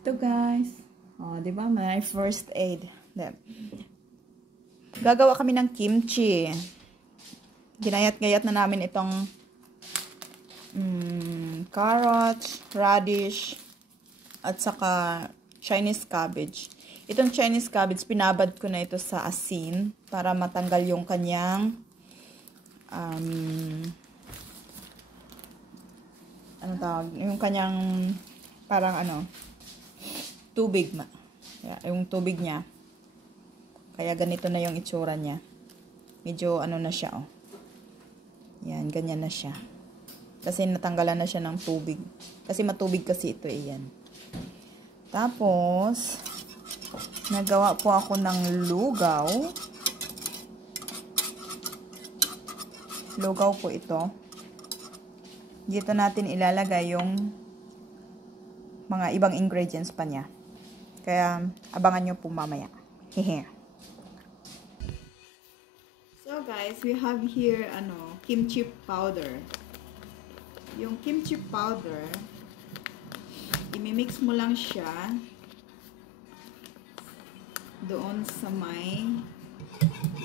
Ito guys. Oh, 'di ba? May first aid. Gagawa kami ng kimchi. Ginayat-gayat na namin itong carrots, radish, at saka Chinese cabbage. Itong Chinese cabbage, pinabad ko na ito sa asin para matanggal yung kanyang ano tawag? Yung kanyang parang tubig. Yung tubig niya. Kaya ganito na yung itsura niya. Medyo na siya, oh. Yan, ganyan na siya. Kasi natanggalan na siya ng tubig. Kasi matubig kasi ito, yan. Tapos, nagawa po ako ng lugaw. Lugaw po ito. Dito natin ilalagay yung mga ibang ingredients pa niya. Kaya, abangan nyo po mamaya. Hehe. So guys, we have here kimchi powder. Yung kimchi powder, imimix mo lang siya doon sa may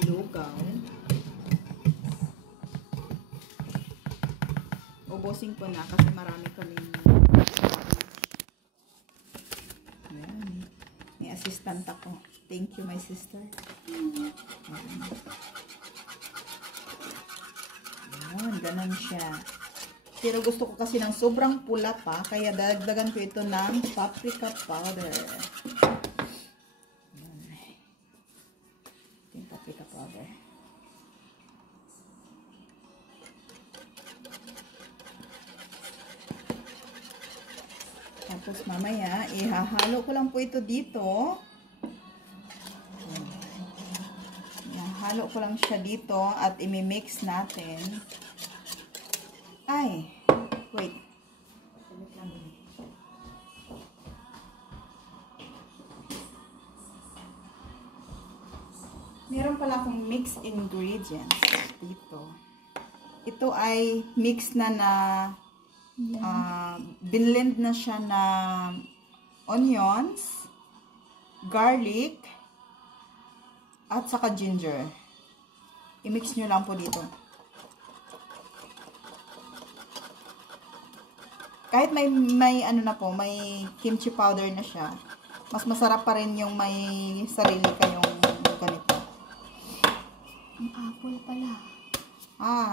lugaw. Ubusin ko na kasi marami kaming ayan. May assistant ako. Thank you, my sister. Ayan, ganun siya. Pero gusto ko kasi ng sobrang pula pa, kaya dagdagan ko ito ng paprika powder. Ayan. Yung paprika powder. Tapos mamaya, ihahalo ko lang po ito dito. Ihahalo ko lang siya dito at imimix natin. Ay, wait. Meron pala akong mixed ingredients dito. Ito ay mix na binlend na siya na onions, garlic, at saka ginger. I-mix nyo lang po dito. Kahit may may kimchi powder na siya, mas masarap pa rin yung may sarili kayong ganito. Ang apple pala.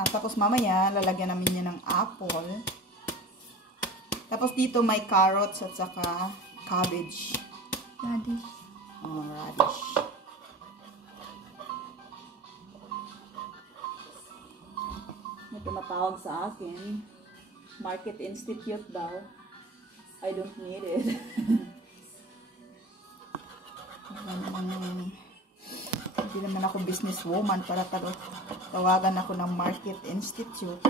Tapos mamaya, lalagyan namin niya ng apple. Tapos dito may carrots at saka cabbage. Radish. Radish. May tumatawag sa akin. Market Institute daw. I don't need it. Hindi naman ako businesswoman para tawagan ako ng Market Institute.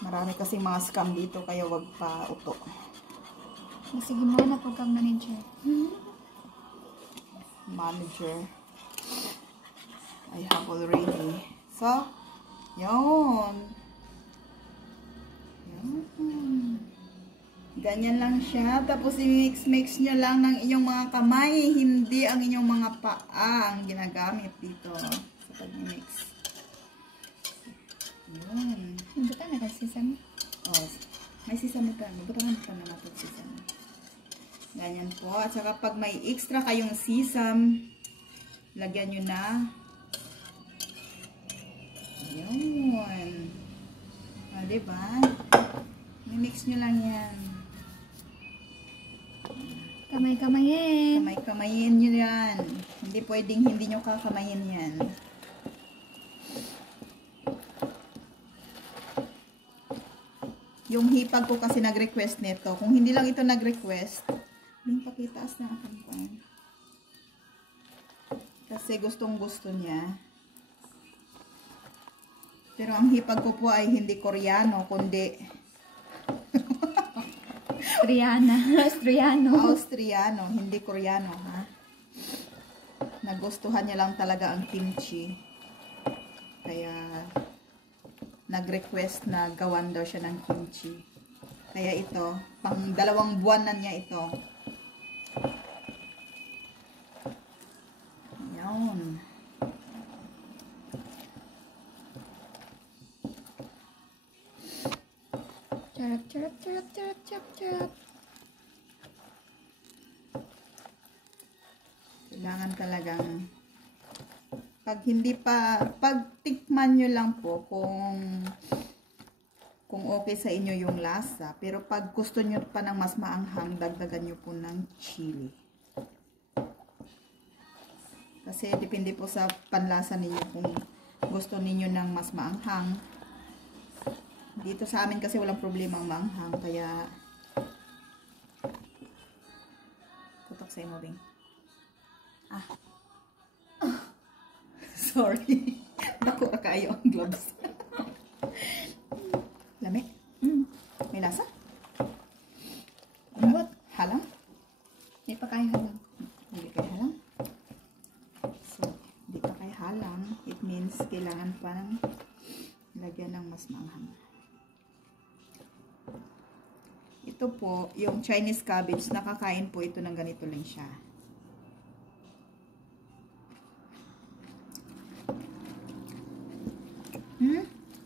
Marami kasi mga scam dito, kaya wag pa uto. Sige mo na pagka manager. Manager. I have already. So, yun. Ganyan lang siya. Tapos i-mix nyo lang ng inyong mga kamay. Hindi ang inyong mga paa ang ginagamit dito sa pag-mix. Yun. Buta na kasi sesame. Oh, may sesame pa. Butahan pa na natin sesame. Ganyan po. At saka pag may extra kayong sesame, lagyan nyo na. Yun. Diba? I-mix nyo lang yan. Kamay-kamayin. Kamay-kamayin nyo yan. Hindi pwedeng hindi nyo kakamayin yan. Yung hipag ko kasi nag-request nito. Kung hindi lang ito nag-request, hindi pakitaas na akin pa. Kasi gustong-gusto niya. Pero ang hipag ko po ay hindi Koreano, kundi Austriano, hindi Koreano, ha? Nagustuhan niya lang talaga ang kimchi. Kaya nag-request na gawan daw siya ng kimchi. Kaya ito, pang 2 buwan na niya ito. Ayan. Charap, charap, charap, charap, charap, charap. Kailangan talagang pag tikman nyo lang po kung okay sa inyo yung lasa. Pero pag gusto nyo pa ng mas maanghang, dagdagan nyo po ng chili. Kasi depende po sa panlasa ninyo kung gusto ninyo ng mas maanghang. Dito sa amin kasi walang problema ang maanghang. Kaya putok sa imo, Bing. Sorry. Dako kayo ang gloves. Lami. May lasa? Lambot. Halang? Hindi pa kayo halang. Hindi kayo halang. So, hindi pa kayo halang. It means kailangan pa ng lagyan ng mas maanghang. Ito po, yung Chinese cabbage, nakakain po ito ng ganito lang siya.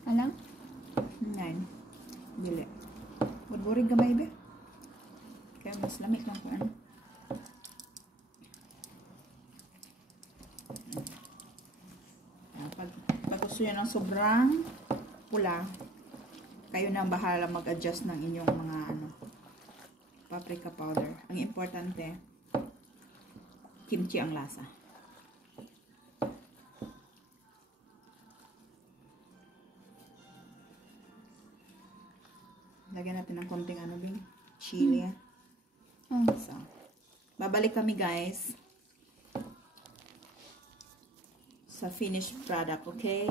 Halang? Yan. Dili. Burburig gamay be. Kaya mas lamig lang po ano. Pag gusto nyo ng sobrang pula, kayo na ang bahala mag-adjust ng inyong mga paprika powder. Ang importante, kimchi ang lasa. Lagyan natin ng konting Bing? Chili. So, babalik kami guys sa finished product, okay?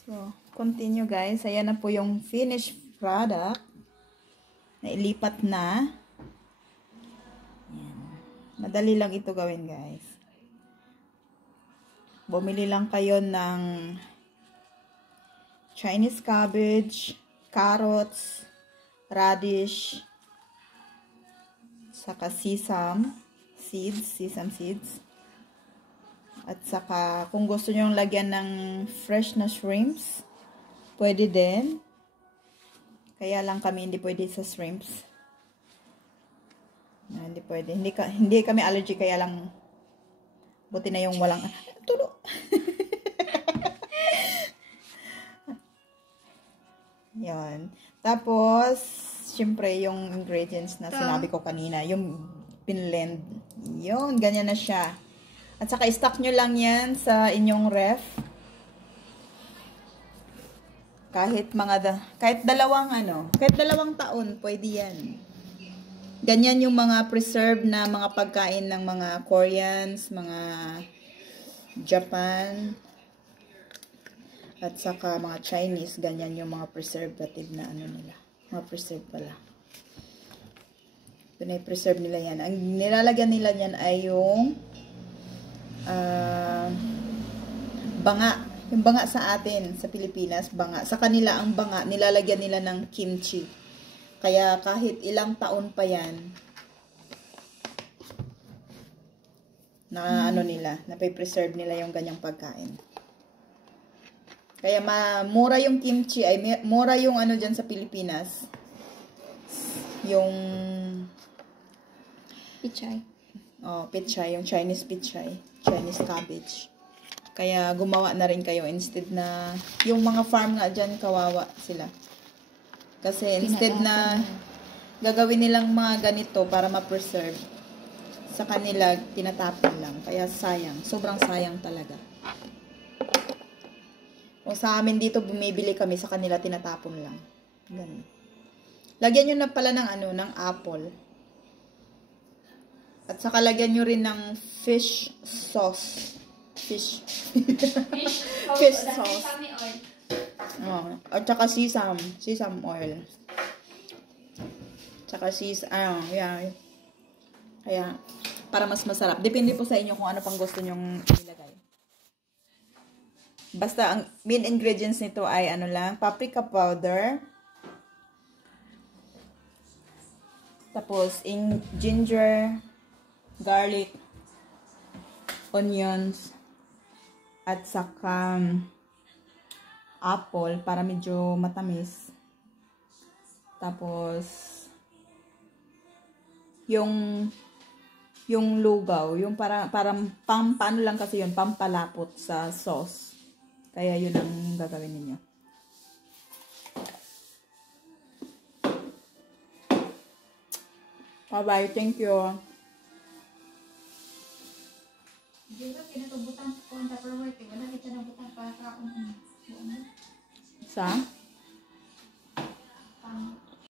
So, continue guys. Ayan na po yung finished product. Nailipat na. Ayan. Madali lang ito gawin guys. Bumili lang kayo ng Chinese cabbage, carrots, radish, saka sesame seeds. At saka, kung gusto nyo lagyan ng fresh na shrimps, pwede din. Kaya lang kami hindi pwede sa shrimps. Hindi pwede. Hindi kami allergic, kaya lang buti na yung walang tulo. Yan. Tapos, syempre, yung ingredients na sinabi ko kanina, yung pinlend. Yun, ganyan na siya. At saka, stock nyo lang yan sa inyong ref. Kahit kahit dalawang taon, pwede yan. Ganyan yung mga preserved na mga pagkain ng mga Koreans, mga Japan, at saka mga Chinese, ganyan yung mga preservative na nila. Mga preserve pala. Pinay-preserve nila yan. Ang nilalagyan nila yan ay yung banga. Yung banga sa atin, sa Pilipinas, banga. Sa kanila, ang banga, nilalagyan nila ng kimchi. Kaya kahit ilang taon pa yan, na nape-preserve nila yung ganyang pagkain. Kaya mura yung kimchi, mura yung dyan sa Pilipinas. Yung Pichay. Pichay, yung Chinese pichay, Chinese cabbage. Kaya gumawa na rin kayo instead na yung mga farm nga dyan, kawawa sila. Kasi instead na gagawin nilang mga ganito para ma-preserve, sa kanila tinatapon lang. Kaya sayang, sobrang sayang talaga. Kung sa amin dito, bumibili kami, sa kanila tinatapon lang. Ganun. Lagyan nyo na pala ng apple. At saka lagyan nyo rin ng fish sauce. Fish sauce. At saka sesame oil. Tsaka yan. Kaya, para mas masarap. Depende po sa inyo kung ano pang gusto nyong ilagay. Basta ang main ingredients nito ay ano lang, paprika powder. Tapos ginger, garlic, onions, at saka apple para medyo matamis. Tapos yung lugaw, yung parang paano lang kasi yun, pampalapot sa sauce. Kaya yun ang gagawin ninyo. Bye-bye, thank you. Hindi ba pinatubutan ko ang Tupperware? Wala kita nabutan para ka Sa?